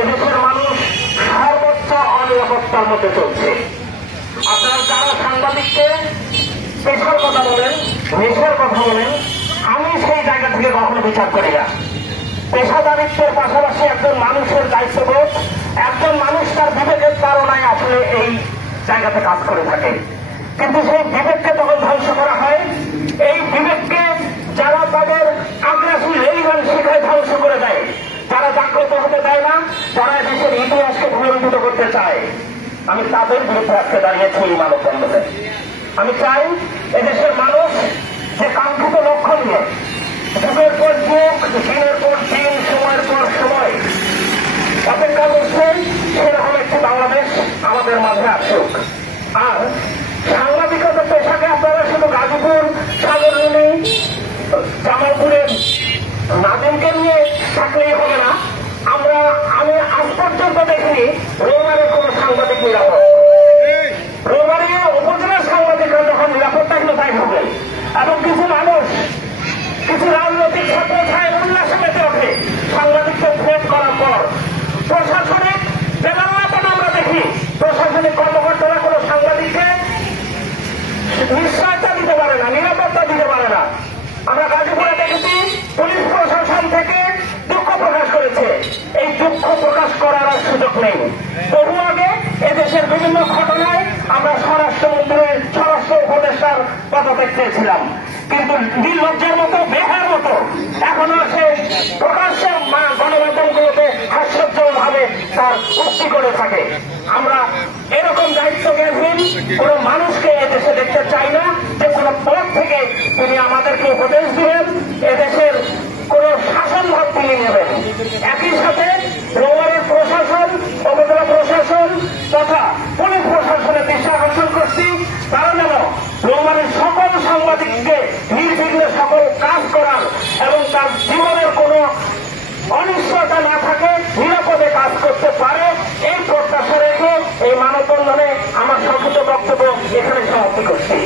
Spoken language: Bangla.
এদেশের মানুষ সর্বোচ্চ অনিরাপত্তার মধ্যে চলছে। আপনারা যারা সাংবাদিককে পেশার কথা বলেন, নেশার কথা বলেন, আমি সেই জায়গা থেকে কখনো বিচার করি না। পেশাদারিত্বের পাশাপাশি একজন মানুষের দায়িত্ববোধ, একজন মানুষ তার বিবেকের তাড়নায় আসলে এই জায়গাতে কাজ করে থাকে। কিন্তু সেই বিবেককে তখন ধ্বংস করা হয়। এই বিবেককে যারা তাদের আগ্রাসী লেলিগান শিখায় ধ্বংস করে দেয়, যারা জাগ্রত হতে দেয় না, যারা দেশের ইতিহাসকে পুনরুদ্ধিত করতে চায়, আমি তাদের বিরুদ্ধে আজকে দাঁড়িয়েছি এই মানববন্ধনে। আমি চাই এদেশের মানুষ যে কাঙ্ক্ষিত লক্ষ্য নিয়ে যুগের পর যুগ, দিনের পর দিন, সময়ের পর সময় অপেক্ষা করছেন, সেরকম একটি বাংলাদেশ আমাদের মাঝে আসুক। আর সাংবাদিকতা পেশাকে আপনারা শুধু গাজীপুর, সাগররুনি, জামালপুরের নাজিমকে নিয়ে থাকলেই হবে না। আমি আজ পর্যন্ত দেখিনি রোববারের কোন সাংবাদিক নিরাপদ। রোববারে উপজেলার সাংবাদিকরা যখন নিরাপত্তাহীন তাই হবে, এবং কিছু মানুষ, কিছু রাজনৈতিক ছাত্রছায় উল্লাসে মেতে ওঠে সাংবাদিককে থ্রেট করার পর। প্রশাসনিক বেলাল্লাপন আমরা দেখি, প্রশাসনিক কর্মকর্তারা কোন সাংবাদিককে নিশ্চয়তা দিতে পারে না, নিরাপত্তা দিতে পারে না। আমরা গাজীপুরে দেখেছি পুলিশ প্রশাসন থেকে দুঃখ প্রকাশ করেছে। এই দুঃখ প্রকাশ করার সুযোগ নেই। বহু আগে এদেশের বিভিন্ন ঘটনায় আমরা স্বরাষ্ট্রমন্ত্রীর, স্বরাষ্ট্র উপদেষ্টার পদত্যাগ চেয়েছিলাম, কিন্তু নির্লজ্জের মতো, বেহার মতো এখনো সে প্রকাশ্যে গণমাধ্যমগুলোতে হাস্যোজ্জ্বল ভাবে তার উক্তি করে থাকে। আমরা এরকম দায়িত্বজ্ঞানহীন কোন মানুষকে এদেশে দেখতে চাই না, যে কোন পদ থেকে তিনি আমাদেরকে উপদেশ দিবেন, এদেশের কোন শাসন ভাব তিনি নেবেন। একই সাথে রোববারের প্রশাসন, উপজেলা প্রশাসন তথা পুলিশ প্রশাসনের দৃষ্টি আকর্ষণ করছি, তারা যেন রোববারের সকল সাংবাদিককে নির্বিঘ্নে সকল কাজ করার এবং তার জীবনের কোন অনিশ্চয়তা না থাকে, নিরাপদে কাজ করতে পারে, এই প্রত্যাশা রেখে এই মানববন্ধনে আমার সংক্ষিপ্ত বক্তব্য এখানে সমাপ্তি করছি।